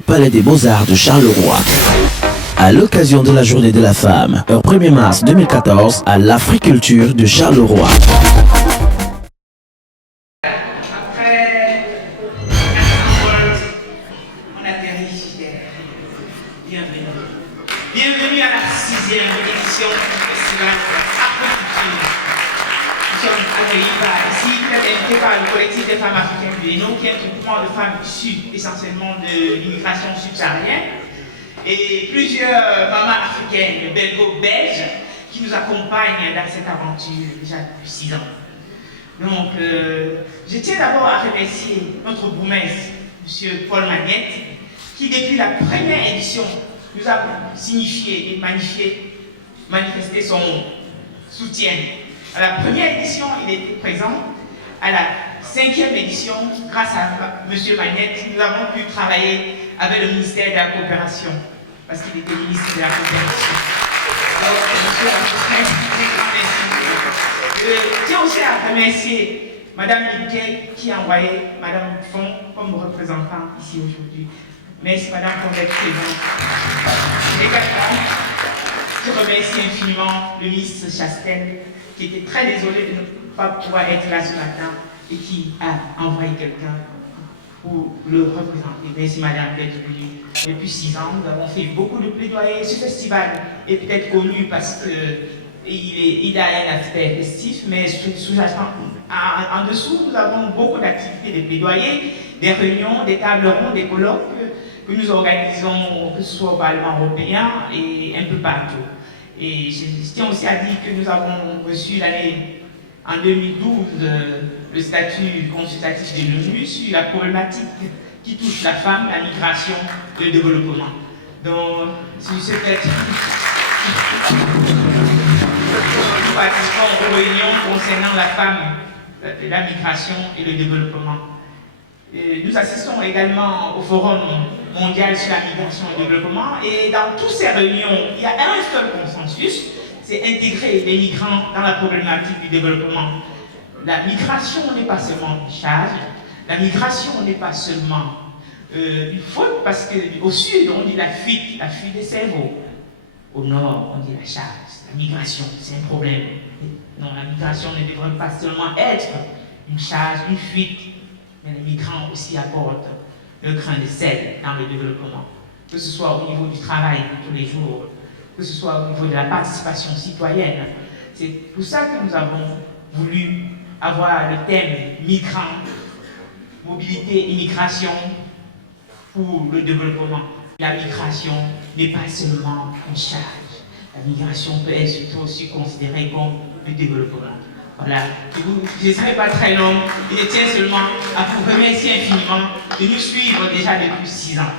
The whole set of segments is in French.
au Palais des Beaux-Arts de Charleroi. À l'occasion de la Journée de la Femme, le 1er mars 2014, à l'Africulture de Charleroi. Bienvenue à la 6e édition du Festival Afroculture. Nous sommes accueillis ici, invité par le collectif des femmes africaines du Hainaut, qui est un groupement de femmes issues essentiellement de l'immigration subsaharienne, et plusieurs mamans africaines, belgo-belges, qui nous accompagnent dans cette aventure déjà depuis 6 ans. Donc, je tiens d'abord à remercier notre bourgmestre, M. Paul Magnette, qui depuis la première édition nous a signifié et manifesté son soutien. À la première édition, il était présent. À la 5e édition, grâce à M. Magnette, nous avons pu travailler avec le ministère de la Coopération, parce qu'il était ministre de la Coopération. Donc, monsieur, je tiens aussi à remercier Mme Liquet qui a envoyé Mme Font comme représentant ici aujourd'hui. Merci Madame pour votre présence. Également, je remercie infiniment le ministre Chastel qui était très désolé de ne pas pouvoir être là ce matin et qui a envoyé quelqu'un pour le représenter. Merci Madame d'être venue. Depuis 6 ans, nous avons fait beaucoup de plaidoyer. Ce festival est peut-être connu parce qu'il a un aspect festif, mais sous-jacent, en dessous, nous avons beaucoup d'activités de plaidoyer, des réunions, des tables rondes, des colloques que nous organisons, que ce soit au Parlement européen et un peu partout. Et je tiens aussi à dire que nous avons reçu l'année en 2012 le statut consultatif de l'ONU sur la problématique qui touche la femme, la migration et le développement. Donc, sur ce fait, nous participons aux réunions concernant la femme, la migration et le développement. Et nous assistons également au Forum mondial sur la migration et le développement. Et dans toutes ces réunions, il y a un seul consensus, c'est intégrer les migrants dans la problématique du développement. La migration n'est pas seulement une charge, la migration n'est pas seulement une faute, parce qu'au sud, on dit la fuite des cerveaux. Au nord, on dit la charge. La migration, c'est un problème. Non, la migration ne devrait pas seulement être une charge, une fuite, mais les migrants aussi apportent le grain de sel dans le développement, que ce soit au niveau du travail de tous les jours, que ce soit au niveau de la participation citoyenne. C'est pour ça que nous avons voulu avoir le thème migrants, mobilité, immigration pour le développement. La migration n'est pas seulement une charge. La migration peut être surtout aussi considérée comme le développement. Voilà, je ne serai pas très long, je tiens seulement à vous remercier infiniment de nous suivre déjà depuis 6 ans.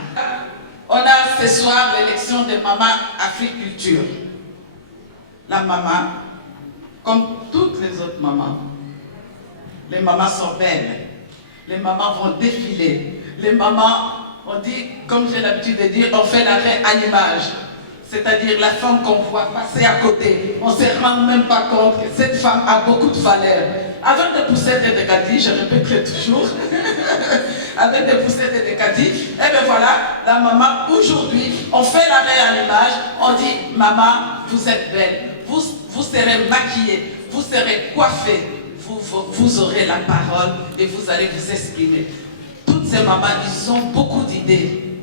On a ce soir l'élection de Maman Africulture. La maman, comme toutes les autres mamans, les mamans sont belles, les mamans vont défiler, les mamans, on dit, comme j'ai l'habitude de dire, on fait l'arrêt à l'image. C'est-à-dire la femme qu'on voit passer à côté. On ne se rend même pas compte que cette femme a beaucoup de valeur. Avec des poussettes et des caddies, je répéterai toujours, avec des poussettes et des caddies, et bien voilà, la maman, aujourd'hui, on fait l'arrêt à l'image, on dit, maman, vous êtes belle, vous serez maquillée, vous serez coiffée, vous aurez la parole et vous allez vous exprimer. Toutes ces mamans, ils ont beaucoup d'idées.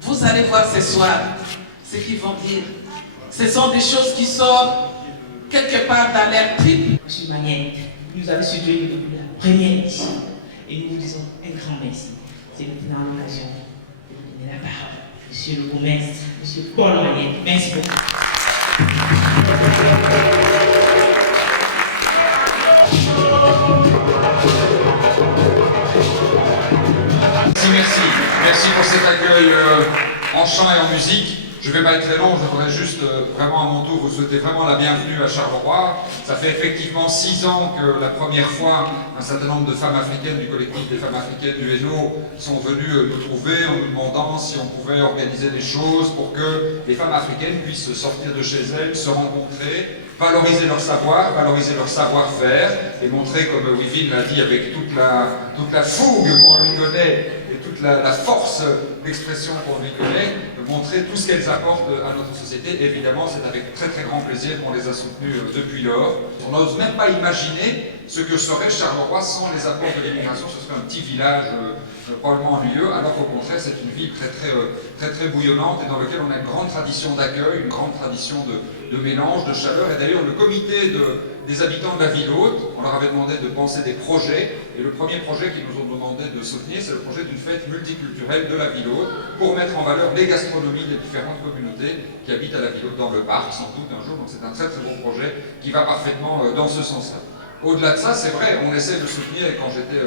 Vous allez voir ce soir ce qu'ils vont dire. Ce sont des choses qui sortent quelque part dans leur trip. Monsieur Magnette, vous avez soutenu depuis la première édition et nous vous disons un grand merci. C'est maintenant l'occasion de vous donner la parole. Monsieur le bourgmestre, Monsieur Paul Magnette, merci beaucoup. Merci pour cet accueil en chant et en musique. Je ne vais pas être très long, je voudrais juste vraiment à mon tour vous souhaiter vraiment la bienvenue à Charleroi. Ça fait effectivement 6 ans que la première fois, un certain nombre de femmes africaines du collectif des femmes africaines du Hainaut sont venues nous trouver en nous demandant si on pouvait organiser des choses pour que les femmes africaines puissent sortir de chez elles, se rencontrer, valoriser leur savoir, valoriser leur savoir-faire et montrer, comme Wivine l'a dit, avec toute la fougue qu'on lui donnait et toute la force d'expression qu'on lui connaît, de montrer tout ce qu'elles apportent à notre société. Et évidemment, c'est avec très très grand plaisir qu'on les a soutenues depuis lors. On n'ose même pas imaginer ce que serait Charleroi sans les apports de l'immigration. Ce serait un petit village probablement ennuyeux, alors qu'au contraire, c'est une ville très bouillonnante et dans laquelle on a une grande tradition d'accueil, une grande tradition de mélange, de chaleur. Et d'ailleurs, le comité des habitants de la ville haute, on leur avait demandé de penser des projets, et le premier projet qu'ils nous ont demandé de soutenir, c'est le projet d'une fête multiculturelle de la ville haute, pour mettre en valeur les gastronomies des différentes communautés qui habitent à la ville haute dans le parc, sans doute un jour. Donc c'est un très beau projet qui va parfaitement dans ce sens-là. Au-delà de ça, c'est vrai, on essaie de soutenir, et quand j'étais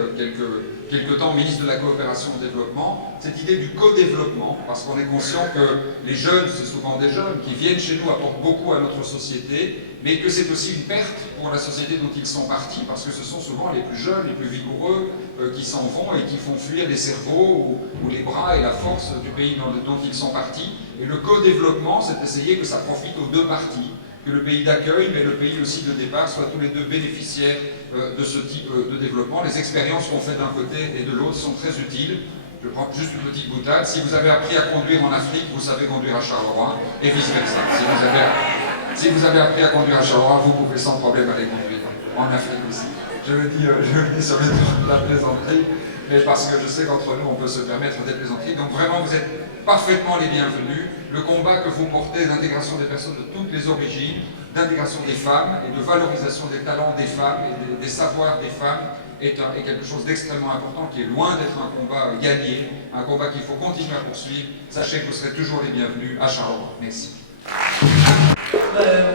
quelque temps ministre de la coopération au développement, cette idée du co-développement, parce qu'on est conscient que les jeunes, c'est souvent des jeunes qui viennent chez nous, apportent beaucoup à notre société, mais que c'est aussi une perte pour la société dont ils sont partis, parce que ce sont souvent les plus jeunes, les plus vigoureux, qui s'en vont et qui font fuir les cerveaux ou les bras et la force du pays dont ils sont partis. Et le co-développement, c'est d'essayer que ça profite aux deux parties, que le pays d'accueil, mais le pays aussi de départ, soient tous les deux bénéficiaires de ce type de développement. Les expériences qu'on fait d'un côté et de l'autre sont très utiles. Je prends juste une petite boutade. Si vous avez appris à conduire en Afrique, vous savez conduire à Charleroi, et vice-versa. Si vous avez appris à conduire à Charleroi, vous pouvez sans problème aller conduire en Afrique aussi. Je le dis sur la plaisanterie, mais parce que je sais qu'entre nous, on peut se permettre des plaisanteries. Donc vraiment, vous êtes parfaitement les bienvenus. Le combat que vous portez d'intégration des personnes de toutes les origines, d'intégration des femmes et de valorisation des talents des femmes et des savoirs des femmes est quelque chose d'extrêmement important qui est loin d'être un combat gagné, un combat qu'il faut continuer à poursuivre. Sachez que vous serez toujours les bienvenus à Charleroi. Merci.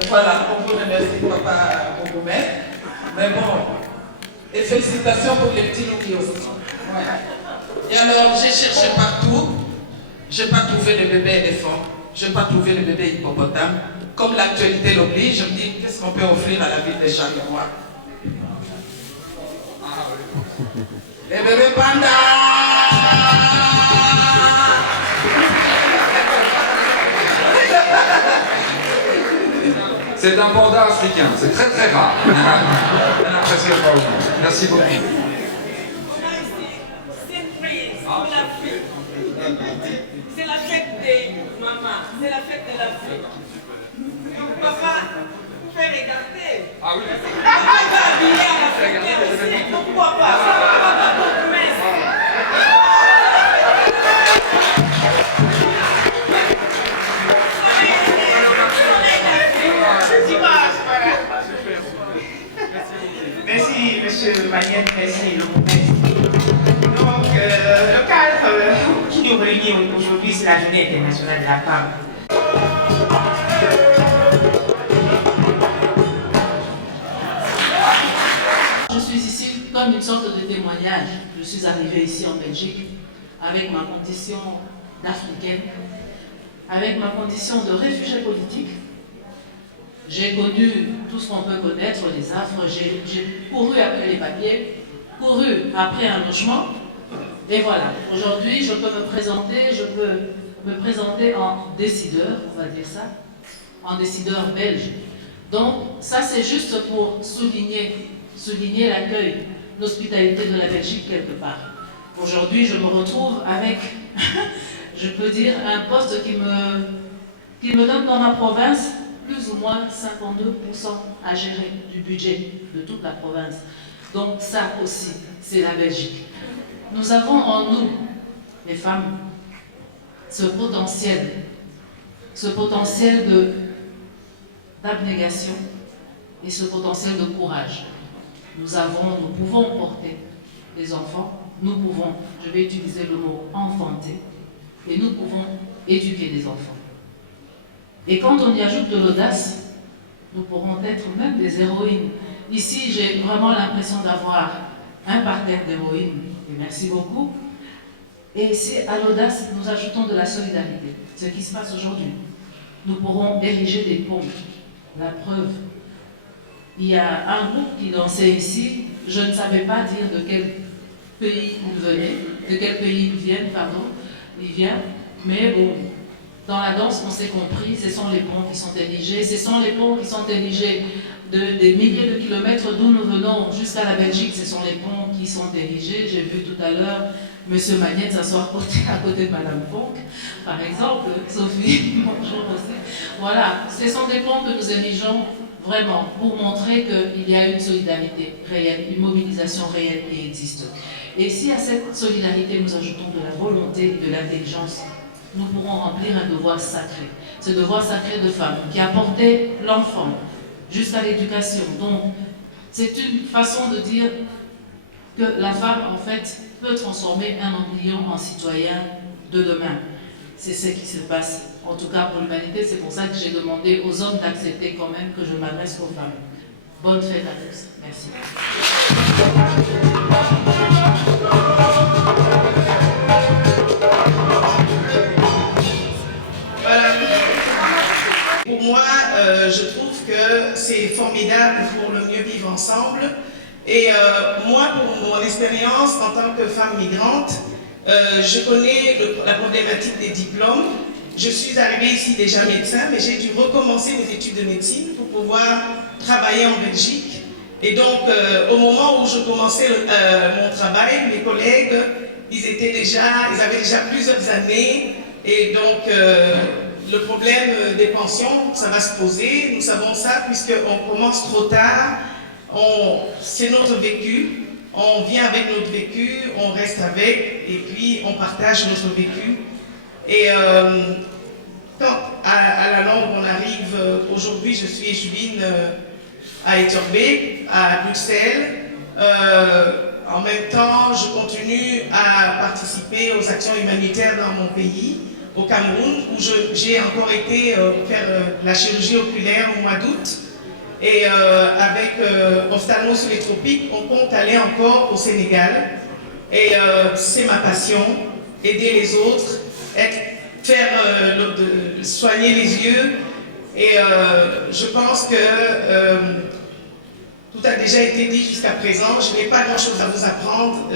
Voilà, on vous remercie Papa Bogomet. Mais bon, et félicitations pour les petits loups aussi. Ouais. Et alors, j'ai cherché partout. Je n'ai pas trouvé le bébé éléphant, je n'ai pas trouvé le bébé hippopotame. Comme l'actualité l'oblige, je me dis, qu'est-ce qu'on peut offrir à la ville de Charleroi? Les bébés pandas! C'est un panda africain, c'est très rare. Merci beaucoup. C'est la fête des mamans, c'est la fête de l'Afrique. Papa, vous pouvez regarder. Ah oui. Papa va habiller à l'Africain aussi, pourquoi pas? Ça va pas beaucoup mince. Merci, monsieur Maniel, merci, Donc, le cadre qui nous réunit aujourd'hui, c'est la Journée internationale de la femme. Je suis ici comme une sorte de témoignage. Je suis arrivée ici en Belgique avec ma condition d'Africaine, avec ma condition de réfugiée politique. J'ai connu tout ce qu'on peut connaître, les affres, j'ai couru après les papiers, couru après un logement, et voilà. Aujourd'hui, je peux me présenter en décideur, on va dire ça, en décideur belge. Donc, ça c'est juste pour souligner l'accueil, l'hospitalité de la Belgique quelque part. Aujourd'hui, je me retrouve avec, je peux dire, un poste qui me donne dans ma province plus ou moins 52% à gérer du budget de toute la province. Donc ça aussi, c'est la Belgique. Nous avons en nous, les femmes, ce potentiel d'abnégation et ce potentiel de courage. Nous pouvons porter des enfants, nous pouvons, je vais utiliser le mot enfanter, et nous pouvons éduquer des enfants. Et quand on y ajoute de l'audace, nous pourrons être même des héroïnes. Ici, j'ai vraiment l'impression d'avoir un parterre d'héroïnes, et merci beaucoup. Et si à l'audace, nous ajoutons de la solidarité, ce qui se passe aujourd'hui, nous pourrons ériger des ponts. La preuve, il y a un groupe qui dansait ici, je ne savais pas dire de quel pays il venait, de quel pays il vient, mais bon, dans la danse, on s'est compris, ce sont les ponts qui sont érigés, ce sont les ponts qui sont érigés des milliers de kilomètres d'où nous venons jusqu'à la Belgique, ce sont les ponts qui sont érigés. J'ai vu tout à l'heure Monsieur Magnette s'asseoir à côté de Madame Fonck, par exemple, Sophie, bonjour aussi. Voilà, ce sont des ponts que nous érigeons vraiment pour montrer qu'il y a une solidarité réelle, une mobilisation réelle qui existe. Et si à cette solidarité nous ajoutons de la volonté et de l'intelligence, nous pourrons remplir un devoir sacré. Ce devoir sacré de femme qui a porté l'enfant jusqu'à l'éducation. Donc, c'est une façon de dire que la femme, en fait, peut transformer un embryon en citoyen de demain. C'est ce qui se passe, en tout cas pour l'humanité. C'est pour ça que j'ai demandé aux hommes d'accepter quand même que je m'adresse aux femmes. Bonne fête à tous. Merci. Pour moi, je trouve que c'est formidable pour le mieux vivre ensemble. Et moi, pour mon expérience en tant que femme migrante, je connais la problématique des diplômes. Je suis arrivée ici déjà médecin, mais j'ai dû recommencer mes études de médecine pour pouvoir travailler en Belgique. Et donc, au moment où je commençais mon travail, mes collègues, ils avaient déjà plusieurs années. Et donc, le problème des pensions, ça va se poser. Nous savons ça puisqu'on commence trop tard. C'est notre vécu. On vient avec notre vécu, on reste avec, et puis on partage notre vécu. Et quand à la langue on arrive, aujourd'hui je suis échevine à Etterbeek, à Bruxelles. En même temps, je continue à participer aux actions humanitaires dans mon pays, au Cameroun, où j'ai encore été faire la chirurgie oculaire au mois d'août. Et avec Ophtalmo sur les tropiques, on compte aller encore au Sénégal. Et c'est ma passion, aider les autres, soigner les yeux. Et je pense que tout a déjà été dit jusqu'à présent. Je n'ai pas grand-chose à vous apprendre.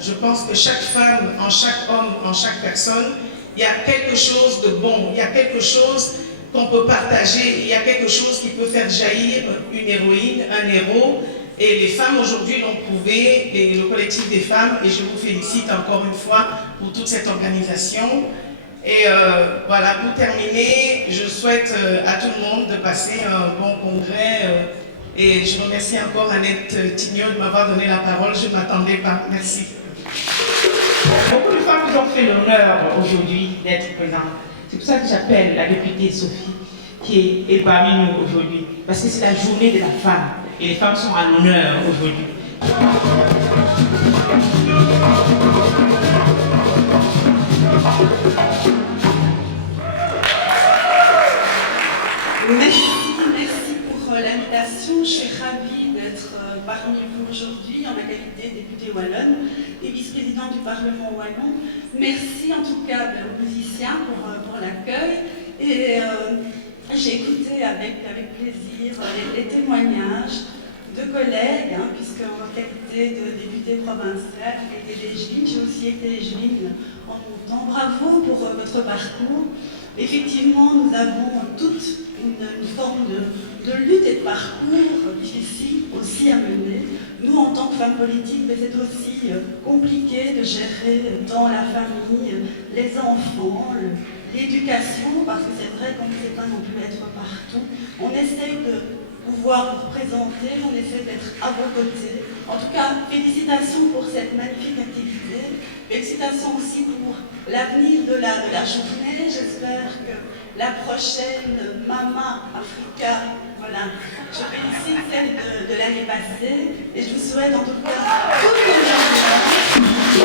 Je pense que chaque femme, en chaque homme, en chaque personne, il y a quelque chose de bon, il y a quelque chose qu'on peut partager, il y a quelque chose qui peut faire jaillir une héroïne, un héros. Et les femmes aujourd'hui l'ont prouvé, le collectif des femmes, et je vous félicite encore une fois pour toute cette organisation. Et voilà, pour terminer, je souhaite à tout le monde de passer un bon congrès. Et je remercie encore Annette Tignot de m'avoir donné la parole, je ne m'attendais pas. Merci. Beaucoup de femmes vous ont fait l'honneur aujourd'hui d'être présentes. C'est pour ça que j'appelle la députée Sophie, qui est parmi nous aujourd'hui. Parce que c'est la journée de la femme. Et les femmes sont à l'honneur aujourd'hui. Merci pour l'invitation. Je suis ravie d'être parmi vous aujourd'hui en ma qualité de députée wallonne et vice-présidente du Parlement wallon. Merci en tout cas aux musiciens pour l'accueil. Et j'ai écouté avec plaisir les témoignages de collègues, puisque en qualité de députée provinciale, j'ai été échevine, j'ai aussi été échevine en mon temps. Bravo pour votre parcours. Effectivement, nous avons toute une forme de lutte et de parcours difficile aussi à mener. Nous, en tant que femmes politiques, c'est aussi compliqué de gérer dans la famille les enfants, l'éducation, parce que c'est vrai qu'on ne sait pas non plus être partout. On essaye de pouvoir vous représenter, on essaie d'être à vos côtés. En tout cas, félicitations pour cette magnifique activité. Félicitations aussi pour l'avenir de la journée. J'espère que la prochaine Mama Africa, voilà, je félicite celle de l'année passée et je vous souhaite en tout cas toute une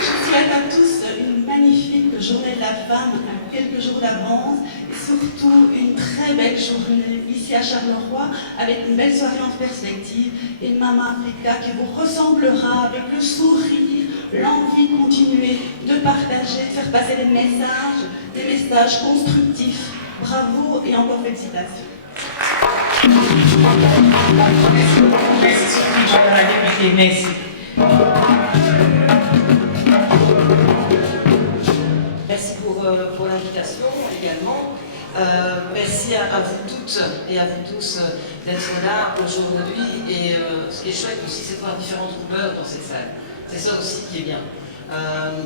Je souhaite à tous une magnifique journée de la femme à quelques jours d'avance et surtout une très belle journée ici à Charleroi avec une belle soirée en perspective et une Mama Africa qui vous ressemblera avec le sourire, l'envie de continuer, de partager, de faire passer des messages constructifs. Bravo et encore félicitations. Merci Sophie, madame la députée, merci. Merci pour l'invitation également. Merci à vous toutes et à vous tous d'être là aujourd'hui. Et ce qui est chouette aussi, c'est de voir différentes couleurs dans cette salle. C'est ça aussi qui est bien.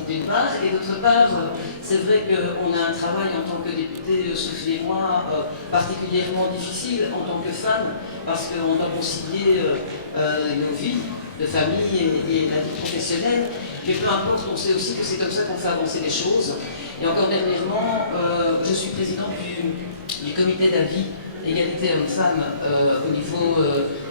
D'une part, et d'autre part, c'est vrai qu'on a un travail en tant que député, Sophie et moi, particulièrement difficile en tant que femme, parce qu'on doit concilier nos vies de famille et la vie professionnelle, mais peu importe, on sait aussi que c'est comme ça qu'on fait avancer les choses. Et encore dernièrement, je suis présidente du comité d'avis égalité hommes-femmes au niveau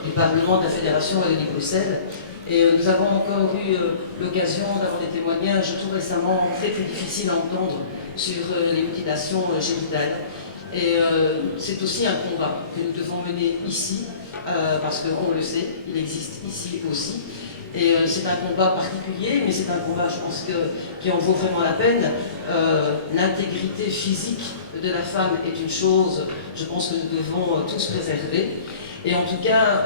du Parlement, de la Fédération et de Bruxelles. Et nous avons encore eu l'occasion d'avoir des témoignages tout récemment très difficiles à entendre sur les mutilations génitales. Et c'est aussi un combat que nous devons mener ici, parce qu'on le sait, il existe ici aussi. Et c'est un combat particulier, mais c'est un combat, je pense, qui en vaut vraiment la peine. L'intégrité physique de la femme est une chose, je pense que nous devons tous préserver. Et en tout cas,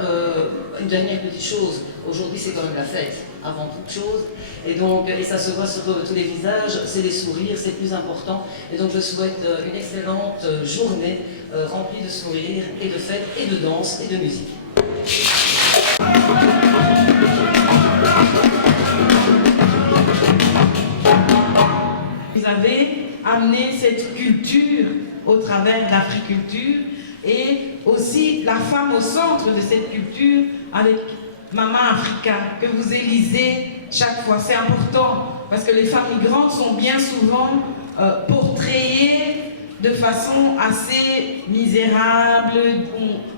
une dernière petite chose, aujourd'hui c'est quand même la fête, avant toute chose, et ça se voit sur tous les visages, c'est les sourires, c'est le plus important. Et donc je souhaite une excellente journée remplie de sourires, et de fêtes, et de danse, et de musique. Vous avez amené cette culture au travers de l'Africulture, et aussi la femme au centre de cette culture avec Maman Africa que vous élisez chaque fois. C'est important parce que les femmes migrantes sont bien souvent portrayées de façon assez misérable.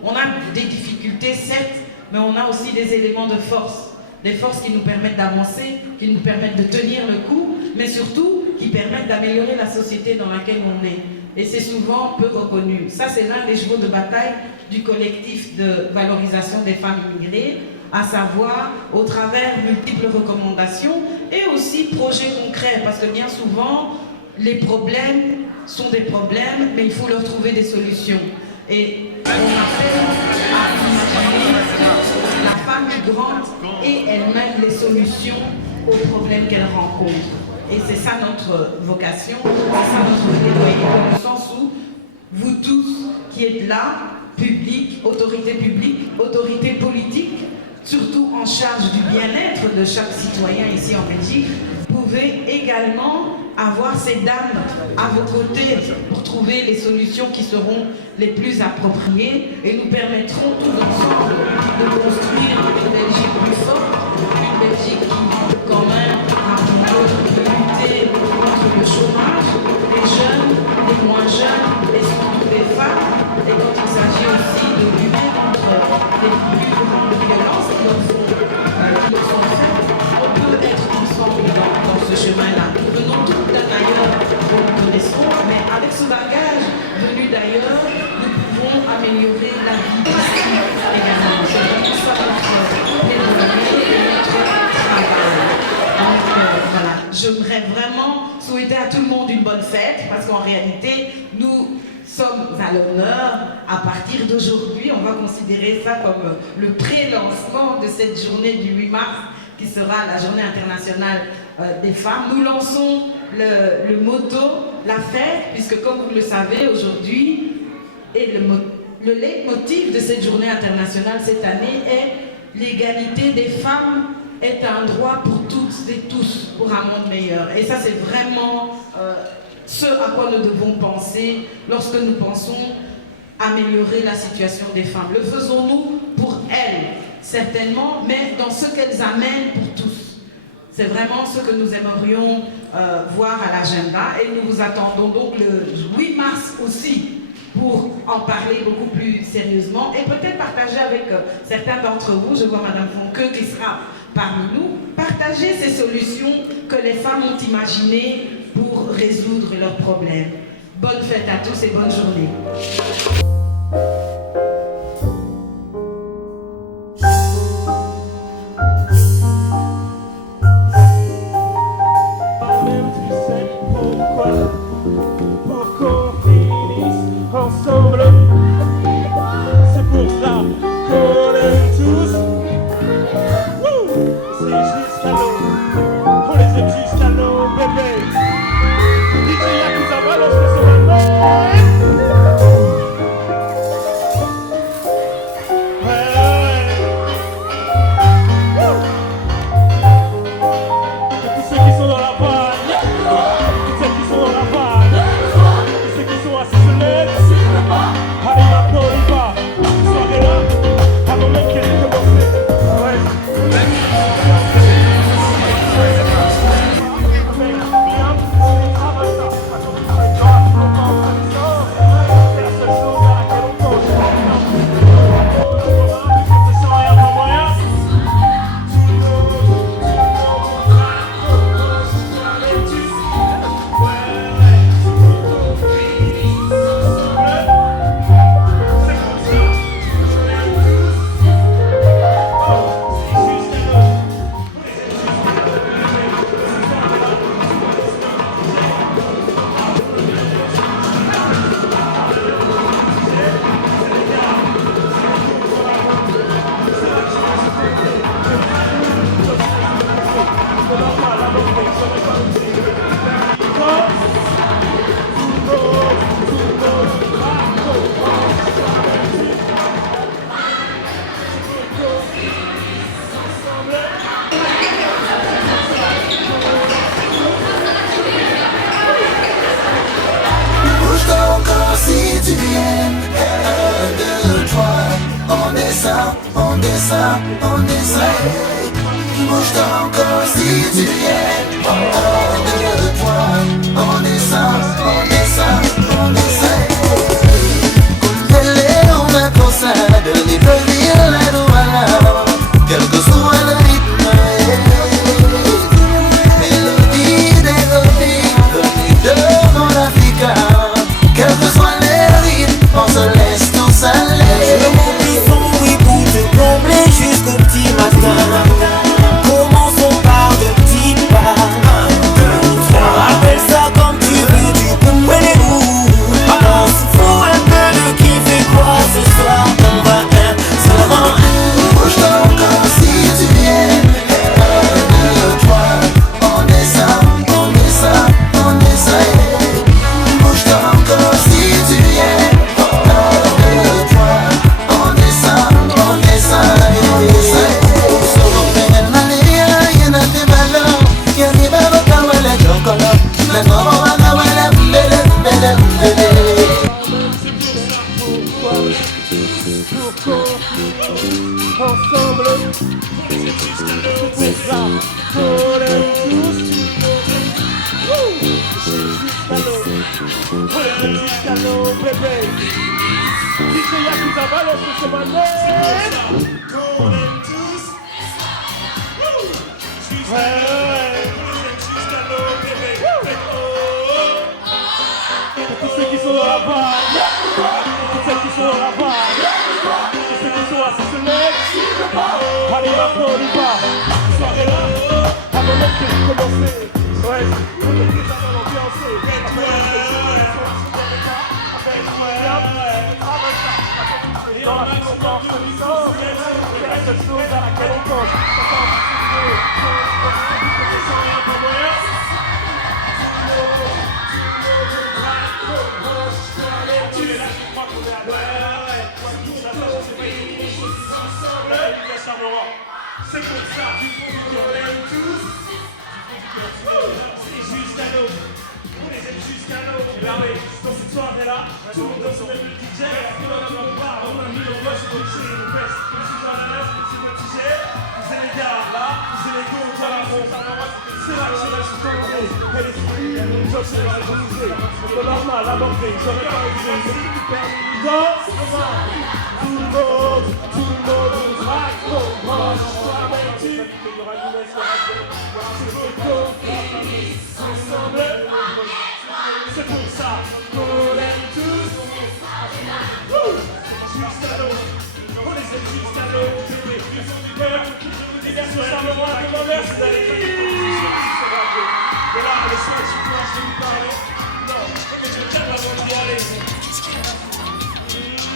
On a des difficultés certes, mais on a aussi des éléments de force. Des forces qui nous permettent d'avancer, qui nous permettent de tenir le coup, mais surtout qui permettent d'améliorer la société dans laquelle on est. Et c'est souvent peu reconnu. Ça, c'est l'un des chevaux de bataille du collectif de valorisation des femmes immigrées, à savoir au travers multiples recommandations et aussi projets concrets, parce que bien souvent, les problèmes sont des problèmes, mais il faut leur trouver des solutions. Et on appelle à imaginer que la femme migrante et elle-même les solutions aux problèmes qu'elle rencontre. Et c'est ça notre vocation, c'est ça notre plaidoyer, dans le sens où vous tous qui êtes là, public, autorité politique, surtout en charge du bien-être de chaque citoyen ici en Belgique, pouvez également avoir ces dames à vos côtés pour trouver les solutions qui seront les plus appropriées et nous permettront tous ensemble de construire une Belgique plus forte, une Belgique qui quand même lutter contre le chômage, les jeunes, les moins jeunes, et surtout les femmes. Et quand il s'agit aussi de lutter contre les plus grandes violences qui leur sont faites, on peut être ensemble dans ce chemin-là. Nous venons tous d'un ailleurs que nous connaissons, mais avec ce bagage venu d'ailleurs, nous pouvons améliorer la vie ici également. C'est vraiment ça notre plaidoyer et notre travail. Voilà, j'aimerais vraiment souhaiter à tout le monde une bonne fête parce qu'en réalité, nous sommes à l'honneur. À partir d'aujourd'hui, on va considérer ça comme le pré-lancement de cette journée du 8 mars qui sera la journée internationale des femmes. Nous lançons le motto, la fête, puisque comme vous le savez aujourd'hui, et le leitmotiv de cette journée internationale cette année est l'égalité des femmes est un droit pour toutes et tous pour un monde meilleur. Et ça, c'est vraiment ce à quoi nous devons penser lorsque nous pensons améliorer la situation des femmes. Le faisons-nous pour elles, certainement, mais dans ce qu'elles amènent pour tous. C'est vraiment ce que nous aimerions voir à l'agenda et nous vous attendons donc le 8 mars aussi pour en parler beaucoup plus sérieusement et peut-être partager avec certains d'entre vous, je vois Madame Fonqueux qui sera parmi nous, partager ces solutions que les femmes ont imaginées pour résoudre leurs problèmes. Bonne fête à tous et bonne journée. Ensemble, c'est pour ça qu'on aime tous. C'est jusqu'à l'eau, on les aime jusqu'à l'eau, bébé. DJ Yakuza, balance le son maintenant. tu viens. 1, 2, 3, on descend, on descend, on descend. Bouge-toi encore si tu viens. 1, 2, 3, on descend, on descend, on descend. On a cosa de vivir la douala, quel que soit le rythme. Mélodie des Gopi de mon Africa, quel que soit le rythme, on se laisse tous aller. Le monde plus sombre, oui, pour te combler jusqu'au petit matin. Commençons par de petits pas. 1, 2, 3, appelle ça comme tu veux, tu peux me mener où. Alors s'il faut un peu de qui fait quoi ce soir, on va un, seulement un. Bouge-toi encore si tu viens. 1, 2, 3, on descend, on descend, on descend. Bouge-toi encore si tu viens. 1, 2, 3, on descend, on descend, on descend. Solo pega la lea y en ante balón. Y arriba boca huele chocolate. La nueva banda huele bele, bele, bele. Ensemble, c'est ça, on aime tous. Jusqu'à l'eau, bébé. DJ Yakuza, balance ce matin. On aime tous. Jusqu'à l'eau, bébé. Pour tous ceux qui sont dans la barre, pour tous ceux qui sont dans la barre, pour ceux qui sont assis sur l'aide. Allez, on y va. Cette soirée-là, avant même que j'ai commencé. Ouais, on est déjà dans l'ambiance. Dans la connaissance, c'est la seule chose à laquelle on pense. C'est comme ça, du fond du cœur, on aime tous. C'est jusqu'à l'eau, on les aime jusqu'à l'eau. Et ben oui, dans cette soirée-là, tout le monde danse même le DJ. On en a pas, on a mis le rush, on c'est le best. Je suis dans la neige, c'est le DJ. Vous êtes les gars, là, vous êtes les gars, on voit la ronde. C'est là que je suis dans le rose. Elle est free, je sais pas improviser. C'est normal, à l'entrée, j'aurais pas osé. Danse, tout le monde raconte. C'est pour ça qu'on aime tous. Jusqu'à l'eau, on les aime jusqu'à l'eau, bébé. Merci Charleroi, comment merci d'aller et là, le soir, je crois que je vais vous parler. Non, je vais bien avant d'y aller.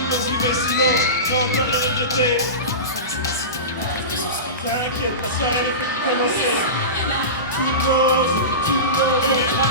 Donc j'y vais sinon, j'ai encore le regretter. T'inquiète, la soirée est pour commencer. Tout le monde est là.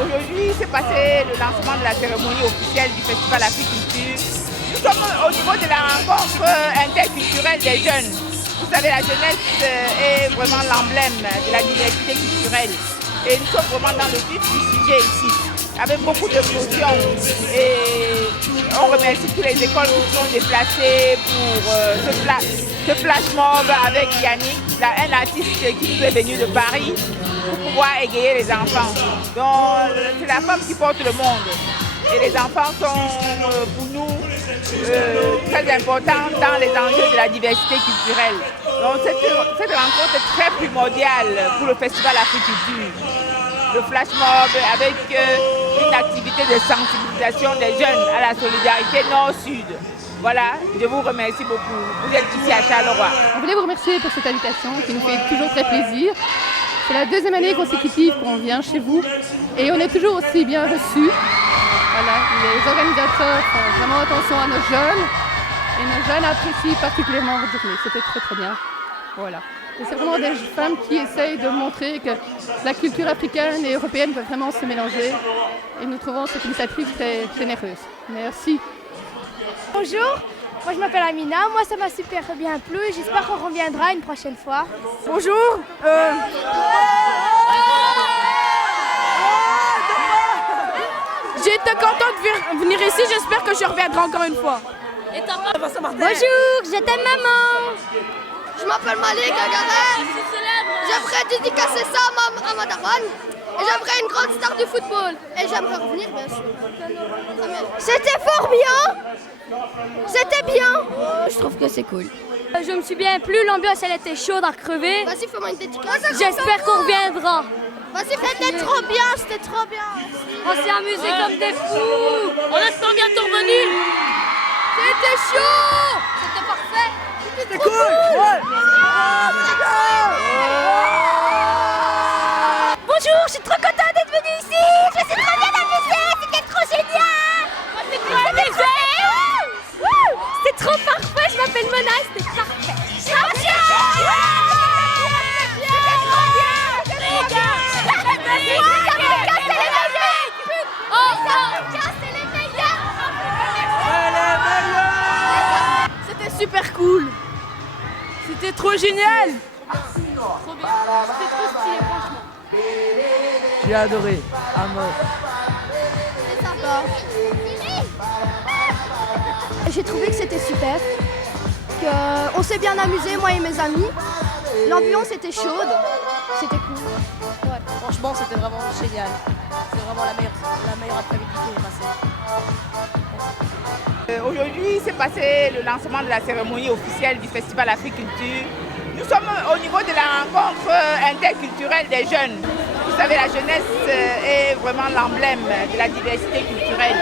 Aujourd'hui, s'est passé le lancement de la cérémonie officielle du Festival Africulture. Nous sommes au niveau de la rencontre interculturelle des jeunes. Vous savez, la jeunesse est vraiment l'emblème de la diversité culturelle. Et nous sommes vraiment dans le vif du sujet ici, avec beaucoup de caution. Et on remercie toutes les écoles qui sont déplacées pour ce flash mob avec Yannick, un artiste qui nous est venu de Paris, pour pouvoir égayer les enfants. Donc c'est la femme qui porte le monde. Et les enfants sont pour nous très importants dans les enjeux de la diversité culturelle. Donc cette rencontre est très primordiale pour le Festival Africulture. Le flash mob avec une activité de sensibilisation des jeunes à la solidarité nord-sud. Voilà, je vous remercie beaucoup. Vous êtes ici à Charleroi. On voulait vous remercier pour cette invitation qui nous fait toujours très plaisir. C'est la deuxième année consécutive qu'on vient chez vous et on est toujours aussi bien reçus. Voilà, les organisateurs font vraiment attention à nos jeunes et nos jeunes apprécient particulièrement votre journée. C'était très très bien. Voilà. Et c'est vraiment des femmes qui essayent de montrer que la culture africaine et européenne peut vraiment se mélanger. Et nous trouvons cette initiative très généreuse. Merci. Bonjour, moi je m'appelle Amina, moi ça m'a super bien plu et j'espère qu'on reviendra une prochaine fois. Bonjour. J'étais contente de venir ici, j'espère que je reviendrai encore une fois. Bonjour, je t'aime maman. Je m'appelle Malik Agaret. J'aimerais dédicacer ça à ma daronne. Et j'aimerais une grande star du football. Et j'aimerais revenir, bien sûr. C'était fort bien. C'était bien. Je trouve que c'est cool. Je me suis bien plu, l'ambiance elle était chaude à crever. Vas-y, fais-moi une dédicace. J'espère qu'on reviendra. Vas-y, c'était trop bien, c'était trop bien. On s'est amusés comme des fous. On espère bientôt revenir. C'était chaud. C'était parfait. C'était cool. Bonjour, je suis trop contente d'être venue ici. Je suis trop bien amusée, c'était trop génial. C'était trop parfait, je m'appelle Mona, c'était parfait. C'était super cool. C'était trop génial. Trop bien. C'était trop stylé, franchement. J'ai adoré, à mort. C'est sympa. J'ai trouvé que c'était super, qu'on s'est bien amusé, moi et mes amis. L'ambiance était chaude, c'était cool. Ouais. Franchement, c'était vraiment génial. C'est vraiment la meilleure après-midi qui est passée. Aujourd'hui, s'est passé le lancement de la cérémonie officielle du Festival Africulture. Nous sommes au niveau de la rencontre interculturelle des jeunes. Vous savez, la jeunesse est vraiment l'emblème de la diversité culturelle.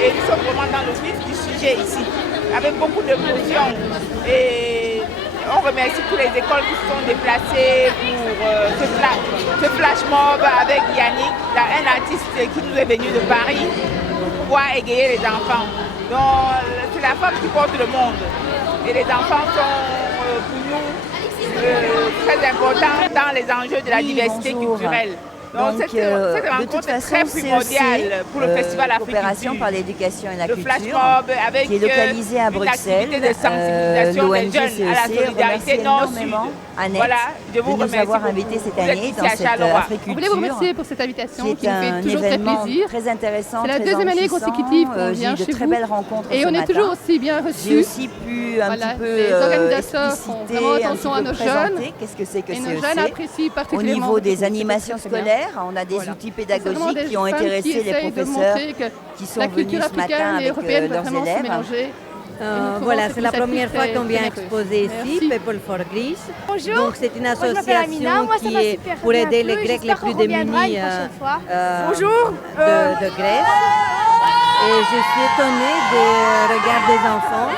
Et nous sommes vraiment dans le vif du sujet ici, avec beaucoup de d'émotion. Et on remercie toutes les écoles qui se sont déplacées pour ce flash mob avec Yannick, un artiste qui nous est venu de Paris, pour pouvoir égayer les enfants. Donc c'est la femme qui porte le monde. Et les enfants sont pour nous très importants dans les enjeux de la diversité culturelle. Donc cette rencontre est très primordiale pour le Festival Africulture. Coopération par l'éducation et la le culture, flash mob avec qui est localisé à Bruxelles. De sensibilisation des jeunes à la solidarité nord-sud. Annette, voilà, je vous de nous avoir invités cette année dans cette Africulture. On voulait vous remercier pour cette invitation qui nous fait toujours très plaisir. Très intéressant, c'est la deuxième année consécutive qu'on vient chez vous. Belles rencontres et on est toujours aussi bien reçus. J'ai aussi pu un petit peu les organisateurs font vraiment attention à nos jeunes. Qu'est-ce que c'est que et nos jeunes apprécient particulièrement. Au niveau des animations scolaires, on a des outils pédagogiques qui ont intéressé les professeurs qui sont venus ce matin avec leurs élèves. Voilà, c'est la première fois qu'on vient exposer ici, People for Greece. Bonjour. Donc c'est une association qui est pour aider les Grecs les plus démunis de Grèce. Et je suis étonnée du regard des enfants.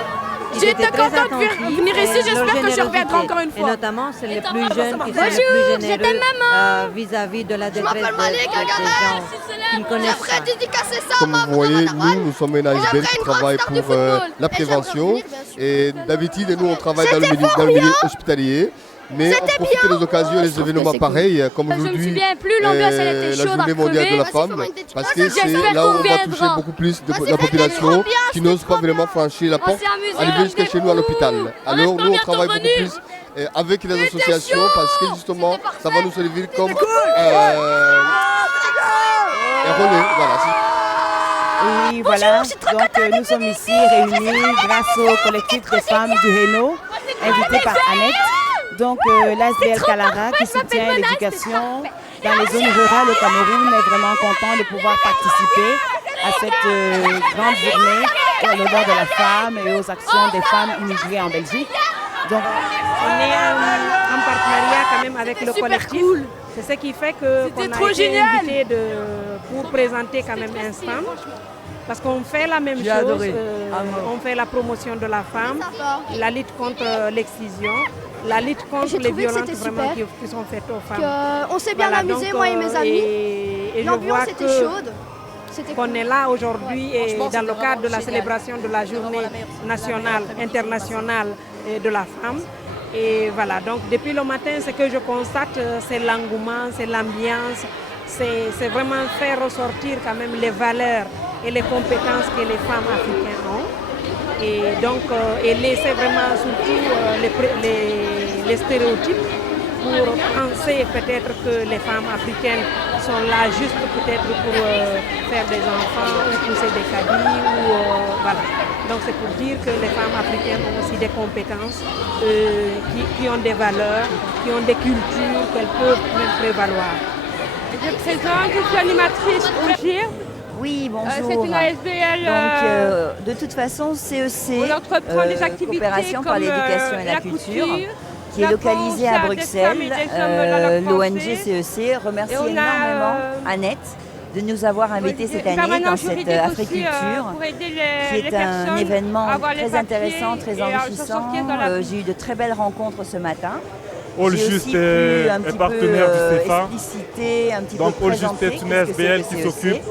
J'étais contente de venir ici, j'espère que je reviendrai encore une fois. Et notamment, c'est les plus jeunes qui sont les plus généreux vis-à-vis de la détresse des gens qui ne connaissent pas. Comme vous voyez, nous sommes un ASBL qui travaille pour la prévention. Et d'habitude, nous, on travaille dans le milieu hospitalier. Mais on profite des occasions, des événements pareils, comme aujourd'hui, la journée mondiale de la femme, parce que c'est là où on va toucher beaucoup plus de la population qui n'ose pas vraiment franchir la porte, arriver jusqu'à chez nous à l'hôpital. Alors nous, on travaille beaucoup plus avec les associations, parce que justement, ça va nous servir comme un relais. Oui, voilà, donc nous sommes ici réunis grâce au collectif des femmes du Hainaut, invité par Annette. Donc l'ASBL Kalara qui soutient l'éducation dans les zones rurales au Cameroun est vraiment content de pouvoir participer à cette grande journée à l'honneur de la femme et aux actions des femmes immigrées en Belgique. Donc, on est en partenariat quand même avec le collectif. Cool. C'est ce qui fait qu'on a été invité pour présenter quand même un stand. Parce qu'on fait la même chose, on fait la promotion de la femme, la lutte contre l'excision, la lutte contre les violences vraiment qui sont faites aux femmes. On s'est bien amusé, moi et mes amis. L'ambiance était chaude. Qu'on est là aujourd'hui et dans le cadre de la célébration de la journée nationale, internationale de la femme. Et voilà, donc depuis le matin, ce que je constate, c'est l'engouement, c'est l'ambiance, c'est vraiment faire ressortir quand même les valeurs et les compétences que les femmes africaines ont. Et donc, et laisser vraiment surtout les stéréotypes pour penser peut-être que les femmes africaines sont là juste peut-être pour faire des enfants ou pousser des caddies ou voilà. Donc c'est pour dire que les femmes africaines ont aussi des compétences qui ont des valeurs, qui ont des cultures qu'elles peuvent même prévaloir. Je présente, je suis animatrice au GIR. Oui, bonjour. C'est une ASBL. Donc, de toute façon, CEC, on entreprend des activités Coopération par comme l'éducation et la culture, qui est localisée à Bruxelles. L'ONG CEC remercie énormément Annette de nous avoir invités cette année dans cette Africulture, qui est un événement très intéressant, très enrichissant. J'ai eu de très belles rencontres ce matin. All Just est partenaire du CEFA. Donc All Just est une ASBL qui s'occupe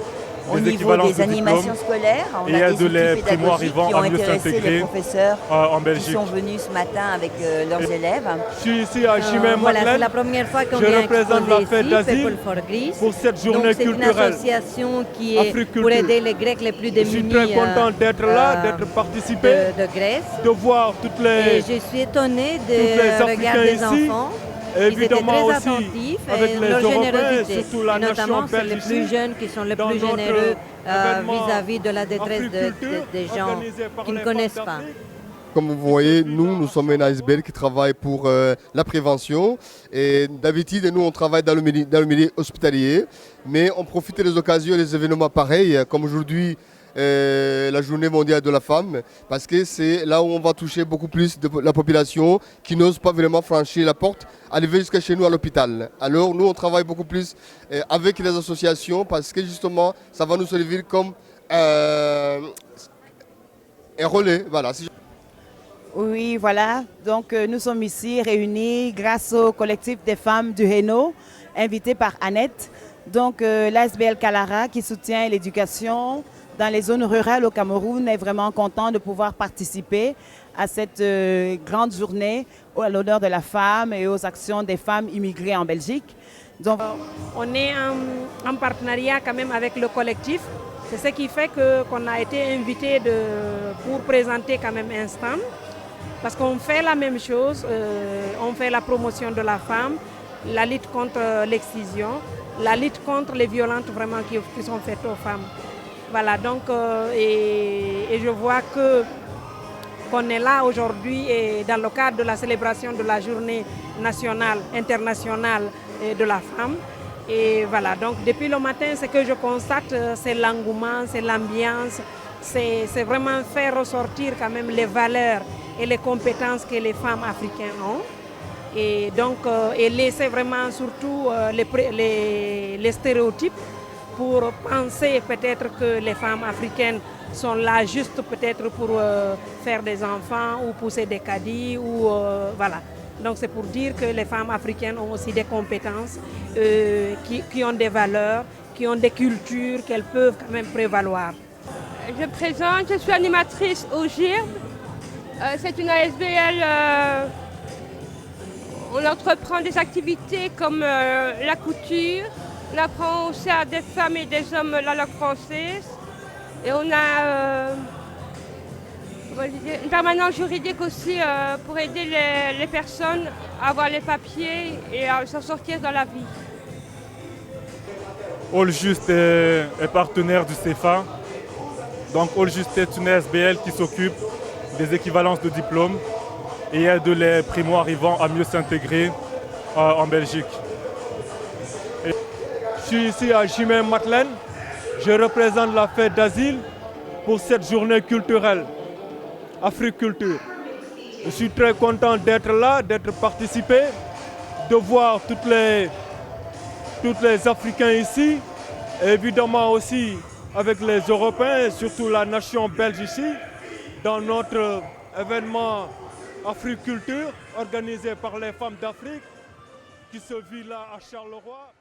au niveau des animations scolaires, on a des équipes pédagogiques qui ont intéressé les professeurs en Belgique. qui sont venus ce matin avec leurs élèves. Je suis ici à Chimay Voilà, c'est la première fois qu'on je vient représente la fête d'Asile pour cette journée culturelle. C'est une association qui est pour aider les Grecs les plus démunis. Je suis très content d'être là, d'être participé, de Grèce. De voir toutes les. Et je suis étonnée de regarder des enfants. Évidemment ils étaient très aussi attentifs avec les leur Européens, générosité. surtout la Et notamment, nation c'est les belge plus ici, jeunes qui sont les dans plus notre généreux événement vis-à-vis de la détresse des gens qui ne connaissent pas. Comme vous voyez, nous sommes un ASBL qui travaille pour la prévention. Et d'habitude, nous, on travaille dans le milieu hospitalier. Mais on profite des occasions et des événements pareils, comme aujourd'hui, la journée mondiale de la femme, parce que c'est là où on va toucher beaucoup plus de la population qui n'ose pas vraiment franchir la porte, arriver jusqu'à chez nous à l'hôpital. Alors nous, on travaille beaucoup plus avec les associations, parce que justement, ça va nous servir comme un relais. Voilà. Oui, voilà. Donc nous sommes ici réunis grâce au collectif des femmes du Hainaut, invité par Annette. Donc l'ASBL Kalara qui soutient l'éducation dans les zones rurales au Cameroun est vraiment content de pouvoir participer à cette grande journée à l'honneur de la femme et aux actions des femmes immigrées en Belgique. Donc, on est en partenariat quand même avec le collectif. C'est ce qui fait qu'on a été invité pour présenter quand même un stand. Parce qu'on fait la même chose, on fait la promotion de la femme, la lutte contre l'excision, la lutte contre les violences vraiment qui sont faites aux femmes. Voilà, donc, et je vois qu'on est là aujourd'hui dans le cadre de la célébration de la journée nationale, internationale de la femme. Et voilà, donc depuis le matin, ce que je constate, c'est l'engouement, c'est l'ambiance, c'est vraiment faire ressortir quand même les valeurs et les compétences que les femmes africaines ont. Et donc, et laisser vraiment surtout les stéréotypes pour penser peut-être que les femmes africaines sont là juste peut-être pour faire des enfants ou pousser des caddies ou voilà. Donc c'est pour dire que les femmes africaines ont aussi des compétences, qui ont des valeurs, qui ont des cultures qu'elles peuvent quand même prévaloir. Je présente, je suis animatrice au GIR. C'est une ASBL, on entreprend des activités comme la couture. On apprend aussi à des femmes et des hommes la langue française. Et on a une permanence juridique aussi pour aider les personnes à avoir les papiers et à s'en sortir dans la vie. All Just est partenaire du CEFA. Donc All Just est une ASBL qui s'occupe des équivalences de diplômes et aide les primo-arrivants à mieux s'intégrer en Belgique. Je suis ici à Chimay-Madeleine. Je représente la fête d'Asile pour cette journée culturelle, Africulture. Je suis très content d'être là, d'être participé, de voir tous les Africains ici, et évidemment aussi avec les Européens et surtout la nation belge ici dans notre événement Africulture organisé par les femmes d'Afrique qui se vit là à Charleroi.